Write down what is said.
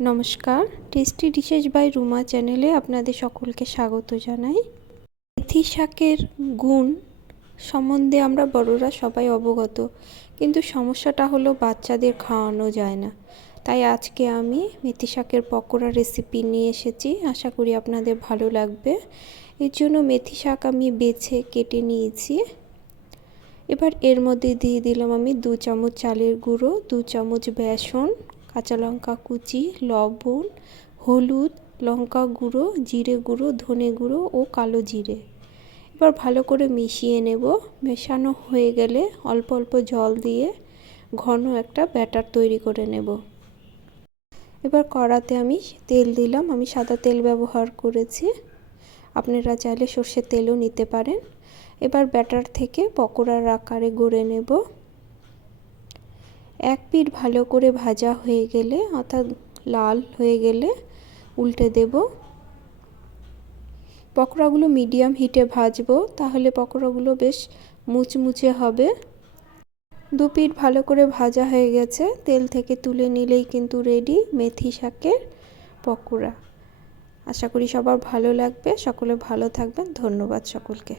নমস্কার, tasty dishes by Ruma চ্যানেলে আপনাদের সকলকে স্বাগত জানাই। মেথি শাকের গুণ সম্বন্ধে আমরা বড়রা সবাই অবগত, কিন্তু সমস্যাটা হলো বাচ্চাদের খাওয়ানো যায় না। তাই আজকে আমি মেথি শাকের পকোড়া রেসিপি নিয়ে এসেছি। আশা করি আপনাদের ভালো লাগবে। এর জন্য মেথি শাক আমি বেছে কেটে নিয়েছি। এবার এর মধ্যে দিয়ে দিলাম আমি 2 চামচ চালের গুঁড়ো, 2 চামচ বেসন, কাঁচা লঙ্কা কুচি, লবণ, হলুদ, লঙ্কা গুঁড়ো, জিরে গুঁড়ো, ধনে গুঁড়ো ও কালো জিরে। এবার ভালো করে মিশিয়ে নেব। মেশানো হয়ে গেলে অল্প অল্প জল দিয়ে ঘন একটা ব্যাটার তৈরি করে নেব। এবার কড়াতে আমি তেল দিলাম। আমি সাদা তেল ব্যবহার করেছি, আপনারা চাইলে সর্ষের তেলও নিতে পারেন। এবার ব্যাটার থেকে পকোড়ার আকারে গড়ে নেব। এক পিঠ ভালো করে ভাজা হয়ে গেলে অর্থাৎ লাল হয়ে গেলে উল্টে দেব। পকোড়াগুলো মিডিয়াম হিটে ভাজবো, তাহলে পকোড়াগুলো বেশ মুচমুচে হবে। 2 পিঠ ভালো করে ভাজা হয়ে গেছে, তেল থেকে তুলে নিলেই কিন্তু রেডি মেথি শাকের পকোড়া। আশা করি সবার ভালো লাগবে। সকলে ভালো থাকবেন। ধন্যবাদ সকলকে।